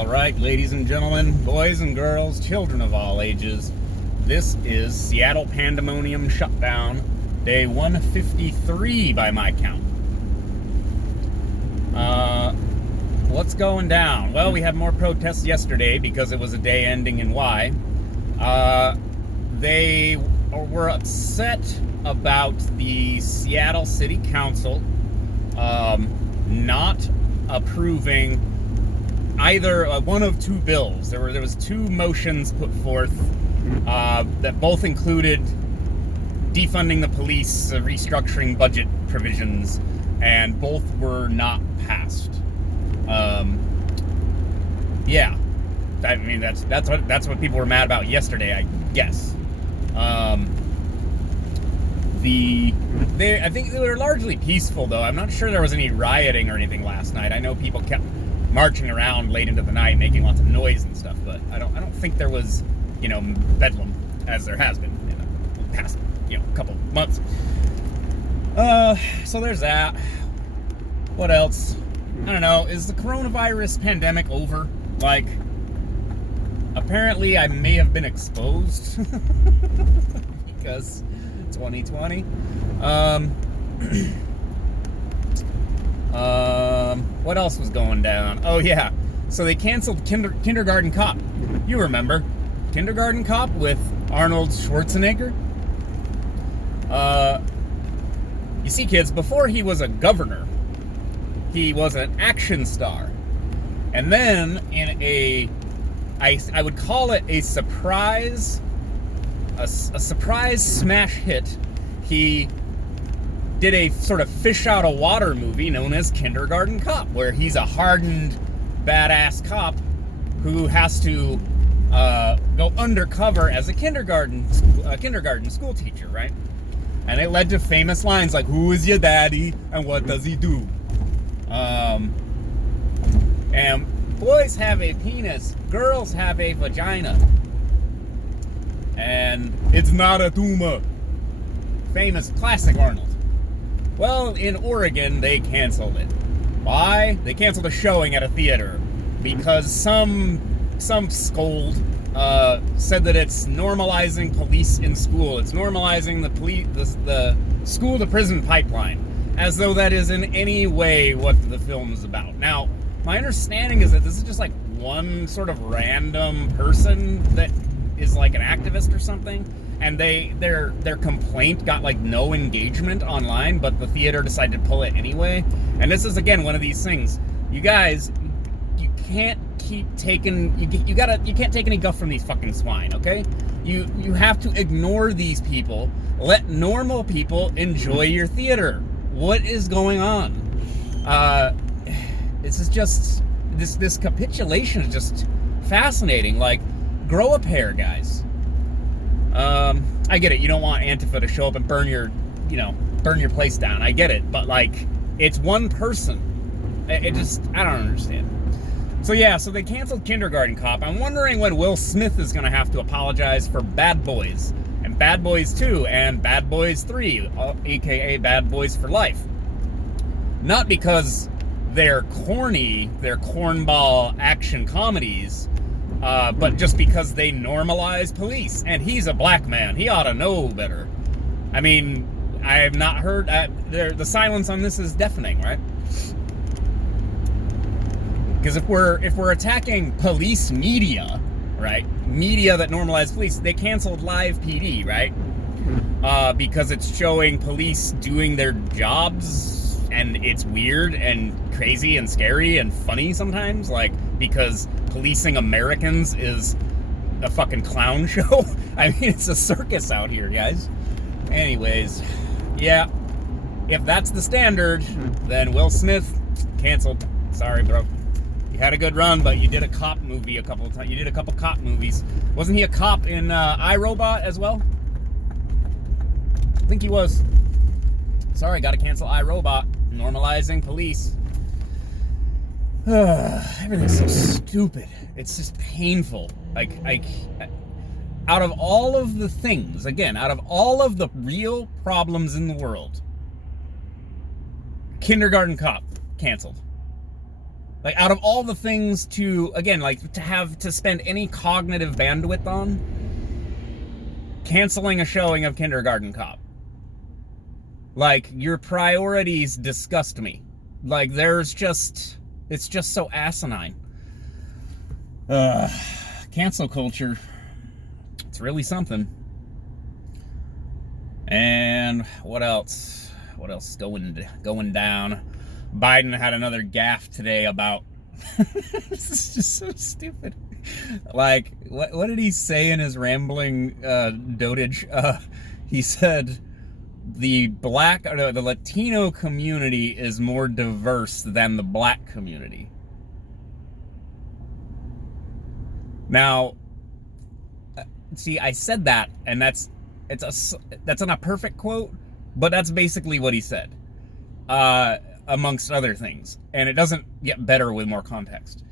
All right, ladies and gentlemen, boys and girls, children of all ages, this is Seattle Pandemonium Shutdown, day 153 by my count. What's going down? Well, we had more protests yesterday because it was a day ending in Y. They were upset about the Seattle City Council not approving either one of two bills. There was two motions put forth that both included defunding the police, restructuring budget provisions, and both were not passed. Yeah, I mean that's what people were mad about yesterday, I guess. I think they were largely peaceful, though. I'm not sure there was any rioting or anything last night. I know people kept marching around late into the night, making lots of noise and stuff, but I don't think there was, bedlam as there has been in the past, couple months. So there's that. What else? I don't know. Is the coronavirus pandemic over? Like, apparently I may have been exposed because 2020. What else was going down? Oh yeah, so they canceled Kindergarten Cop. You remember Kindergarten Cop with Arnold Schwarzenegger? You see, kids, before he was a governor, he was an action star, and then in I would call it a surprise smash hit, he did a sort of fish out of water movie known as Kindergarten Cop, where he's a hardened, badass cop who has to go undercover as a kindergarten school teacher, right? And it led to famous lines like, "Who is your daddy and what does he do?" And boys have a penis, girls have a vagina, and it's not a tumor. Famous classic Arnold. Well, in Oregon, they canceled it. Why? They canceled a showing at a theater because some scold said that it's normalizing police in school. It's normalizing the school to prison pipeline, as though that is in any way what the film is about. Now, my understanding is that this is just like one sort of random person that is like an activist or something. And their complaint got like no engagement online, but the theater decided to pull it anyway. And this is again one of these things. You guys, you can't keep taking you can't take any guff from these fucking swine, okay? You have to ignore these people. Let normal people enjoy your theater. What is going on? This is just this capitulation is just fascinating. Like, grow a pair, guys. I get it. You don't want Antifa to show up and burn your place down. I get it. But, like, it's one person. I don't understand. So, yeah, so they canceled Kindergarten Cop. I'm wondering when Will Smith is going to have to apologize for Bad Boys, and Bad Boys 2, and Bad Boys 3, a.k.a. Bad Boys for Life. Not because they're corny, they're cornball action comedies, but just because they normalize police. And he's a black man. He ought to know better. I mean, I have not heard... the silence on this is deafening, right? Because if we're attacking police media, right? Media that normalize police, they canceled Live PD, right? Because it's showing police doing their jobs, and it's weird and crazy and scary and funny sometimes, like, because policing Americans is a fucking clown show. I mean, it's a circus out here, guys. Anyways, yeah, if that's the standard, then Will Smith, canceled. Sorry, bro. You had a good run, but you did a cop movie a couple of times. You did a couple cop movies. Wasn't he a cop in iRobot as well? I think he was. Sorry, gotta cancel iRobot. Normalizing police. Everything's so stupid. It's just painful. Like, out of all of the things, again, out of all of the real problems in the world, Kindergarten Cop canceled. Like, out of all the things to, again, like, to spend any cognitive bandwidth on, canceling a showing of Kindergarten Cop. Like, your priorities disgust me. Like, it's just so asinine. Cancel culture. It's really something. And what else? What else going down? Biden had another gaffe today about... This is just so stupid. Like, what did he say in his rambling dotage? He said the Latino community is more diverse than the black community. Now, see, I said that, and that's not a perfect quote, but that's basically what he said, amongst other things. And it doesn't get better with more context.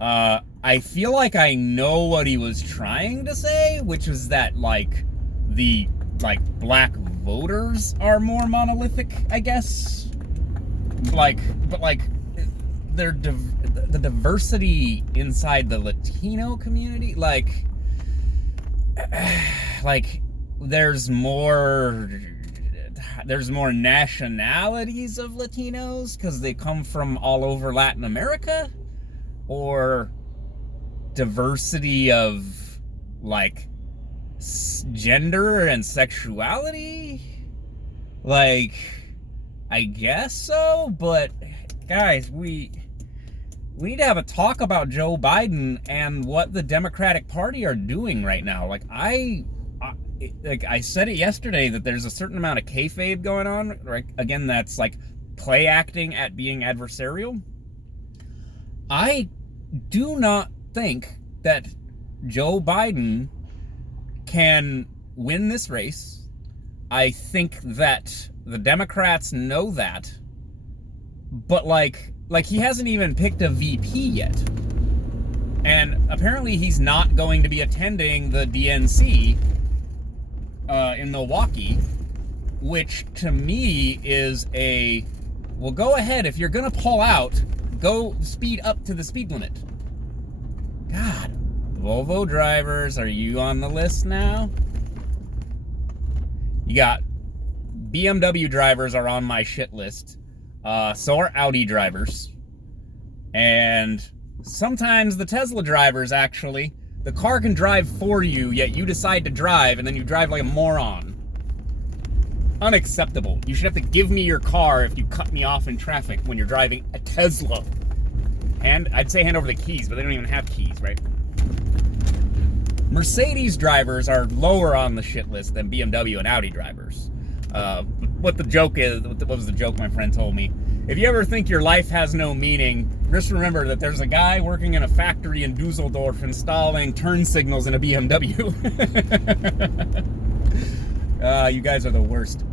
I feel like I know what he was trying to say, which was that, like, the black voters are more monolithic, I guess. But the diversity inside the Latino community, like there's more nationalities of Latinos because they come from all over Latin America, or diversity of, like, gender and sexuality. Like, I guess so, but guys, we need to have a talk about Joe Biden and what the Democratic Party are doing right now. Like, I said it yesterday that there's a certain amount of kayfabe going on, right? Again, that's like play acting at being adversarial. I do not think that Joe Biden can win this race. I think that the Democrats know that, but like he hasn't even picked a VP yet. And apparently he's not going to be attending the DNC in Milwaukee, which to me is well, go ahead. If you're going to pull out, go speed up to the speed limit. God, Volvo drivers, are you on the list now? You got BMW drivers are on my shit list. So are Audi drivers. And sometimes the Tesla drivers, actually. The car can drive for you, yet you decide to drive, and then you drive like a moron. Unacceptable. You should have to give me your car if you cut me off in traffic when you're driving a Tesla. And I'd say hand over the keys, but they don't even have keys, right? Mercedes drivers are lower on the shit list than BMW and Audi drivers. What the joke is, what was the joke my friend told me? If you ever think your life has no meaning, just remember that there's a guy working in a factory in Dusseldorf installing turn signals in a BMW. You guys are the worst.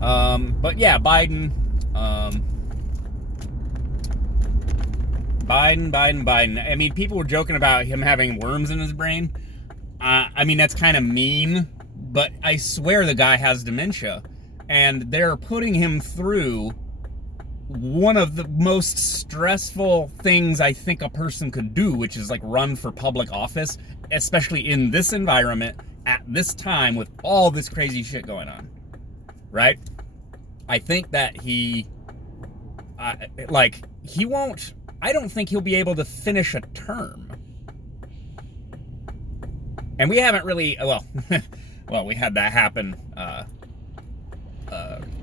But yeah, Biden. Biden. I mean, people were joking about him having worms in his brain. I mean, that's kind of mean, but I swear the guy has dementia. And they're putting him through one of the most stressful things I think a person could do, which is like run for public office, especially in this environment at this time with all this crazy shit going on, right? I think that he won't, I don't think he'll be able to finish a term. And we haven't really, well, we had that happen,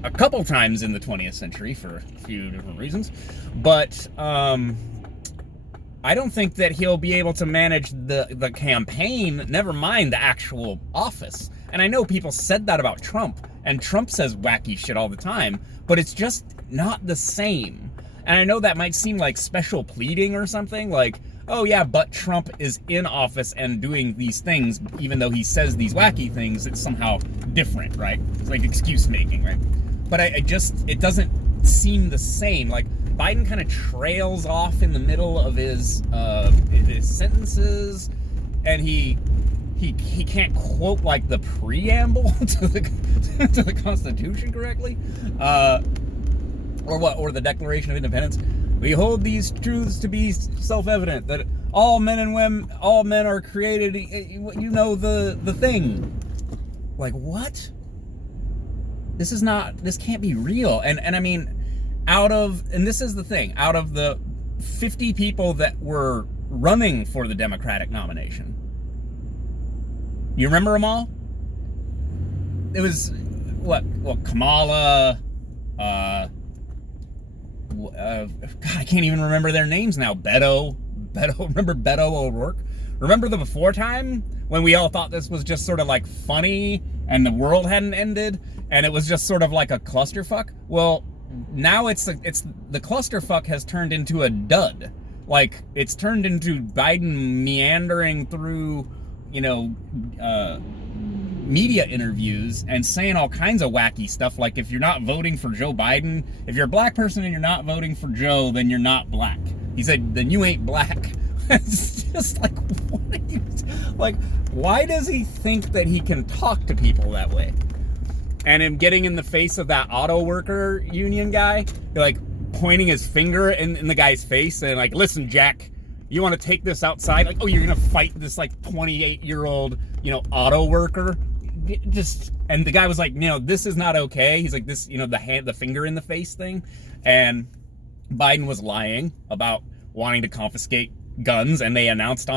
a couple times in the 20th century for a few different reasons, but I don't think that he'll be able to manage the campaign, never mind the actual office. And I know people said that about Trump, and Trump says wacky shit all the time, but it's just not the same. And I know that might seem like special pleading or something, like, oh yeah, but Trump is in office and doing these things, even though he says these wacky things, it's somehow different, right? It's like excuse making, right? But it doesn't seem the same. Like, Biden kind of trails off in the middle of his sentences, and he can't quote like the preamble to the Constitution correctly, or the Declaration of Independence. We hold these truths to be self-evident, that all men and women, all men are created, you know, the thing. Like, what? This can't be real. And I mean, and this is the thing, out of the 50 people that were running for the Democratic nomination, you remember them all? It was, Kamala, God, I can't even remember their names now. Beto, remember Beto O'Rourke? Remember the before time when we all thought this was just sort of like funny and the world hadn't ended and it was just sort of like a clusterfuck? Well, now it's the clusterfuck has turned into a dud. Like, it's turned into Biden meandering through, you know, media interviews and saying all kinds of wacky stuff, like, if you're not voting for Joe Biden, if you're a black person and you're not voting for Joe, then you're not black. He said, then you ain't black. It's just like, what are you, like, why does he think that he can talk to people that way? And him getting in the face of that auto worker union guy, like pointing his finger in the guy's face and like, listen, Jack, you want to take this outside? Like, oh, you're going to fight this like 28-year-old, you know, auto worker? And the guy was like, you know, this is not okay. He's like, this, you know, the finger in the face thing. And Biden was lying about wanting to confiscate guns. And they announced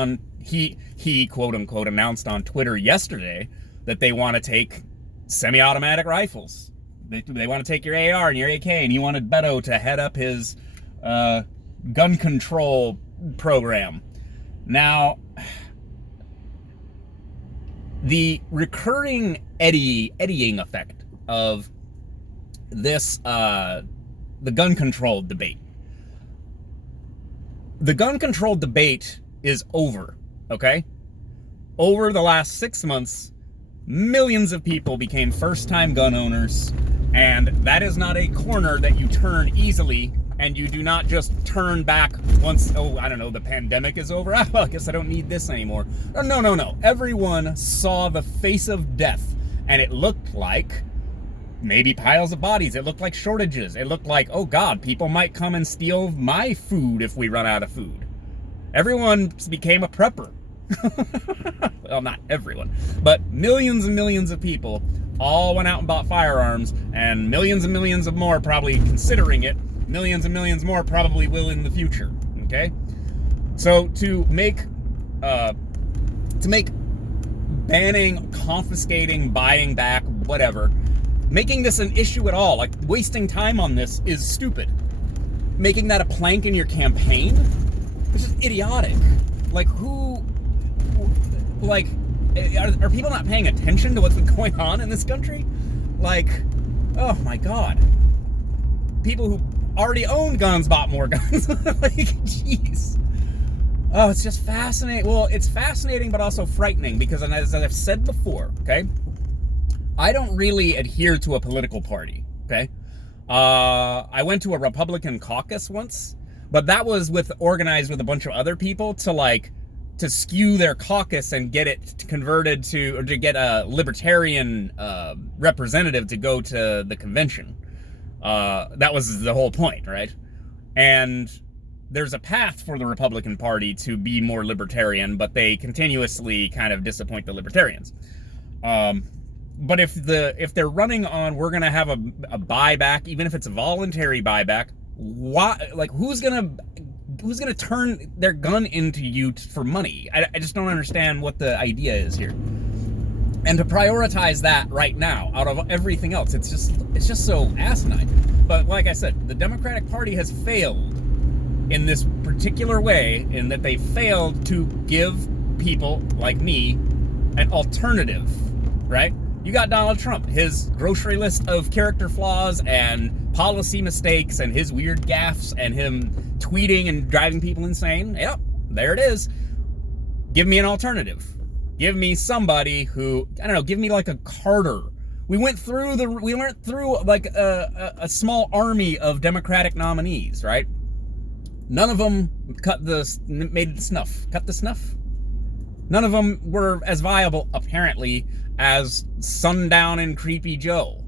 he quote unquote announced on Twitter yesterday that they want to take semi-automatic rifles. They want to take your AR and your AK, and he wanted Beto to head up his gun control program. Now, the recurring eddying effect of this, the gun control debate. The gun control debate is over, okay? Over the last 6 months, millions of people became first-time gun owners, and that is not a corner that you turn easily, and you do not just turn back once, oh, I don't know, the pandemic is over. I guess I don't need this anymore. No. Everyone saw the face of death, and it looked like maybe piles of bodies. It looked like shortages. It looked like, oh God, people might come and steal my food if we run out of food. Everyone became a prepper. Well, not everyone, but millions and millions of people all went out and bought firearms, and millions of more probably considering it. Millions and millions more probably will in the future. Okay, so to make banning, confiscating, buying back, whatever, making this an issue at all, like wasting time on this, is stupid. Making that a plank in your campaign is just idiotic. Like, who? Like, are people not paying attention to what's been going on in this country? Like, oh my God. People who already own guns bought more guns. Like, jeez. Oh, it's just fascinating. Well, it's fascinating, but also frightening, because as I've said before, okay, I don't really adhere to a political party, okay? I went to a Republican caucus once, but that was organized with a bunch of other people to skew their caucus and get it converted to get a libertarian representative to go to the convention. That was the whole point, right? And there's a path for the Republican Party to be more libertarian, but they continuously kind of disappoint the libertarians. But if they're running on, we're gonna have a buyback, even if it's a voluntary buyback, who's gonna turn their gun into you for money? I just don't understand what the idea is here. And to prioritize that right now out of everything else, it's just so asinine. But like I said, the Democratic Party has failed in this particular way, in that they failed to give people like me an alternative, right? You got Donald Trump, his grocery list of character flaws and policy mistakes and his weird gaffes and him tweeting and driving people insane. Yep, there it is. Give me an alternative. Give me somebody who, I don't know, give me like a Carter. We went through like a small army of Democratic nominees, right? None of them cut the snuff. None of them were as viable, apparently, as Sundown and Creepy Joe.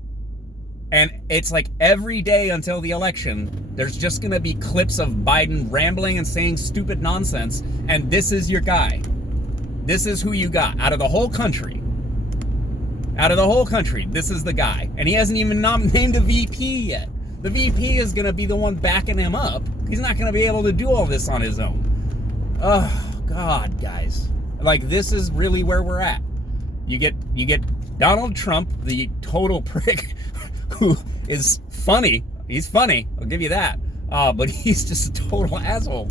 And it's like every day until the election, there's just going to be clips of Biden rambling and saying stupid nonsense. And this is your guy. This is who you got out of the whole country. Out of the whole country, this is the guy. And he hasn't even named a VP yet. The VP is going to be the one backing him up. He's not going to be able to do all this on his own. Oh, God, guys. Like, this is really where we're at. You get Donald Trump, the total prick, who is funny. He's funny, I'll give you that. But he's just a total asshole.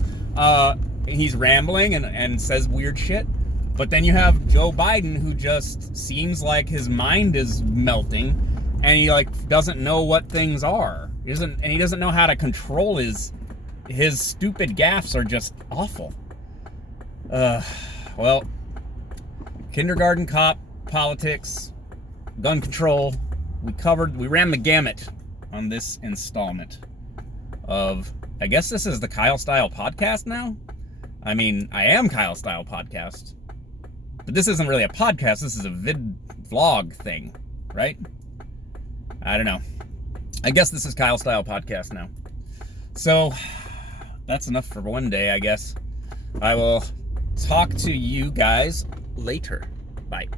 He's rambling and says weird shit. But then you have Joe Biden, who just seems like his mind is melting, and he like doesn't know what things are. He doesn't know how to control his stupid gaffes are just awful. Well, kindergarten cop, politics, gun control. We ran the gamut on this installment of, I guess this is the Kyle Style Podcast now? I mean, I am Kyle Style Podcast. But this isn't really a podcast, this is a vlog thing, right? I don't know. I guess this is Kyle Style Podcast now. So, that's enough for one day, I guess. I will talk to you guys later. Bye.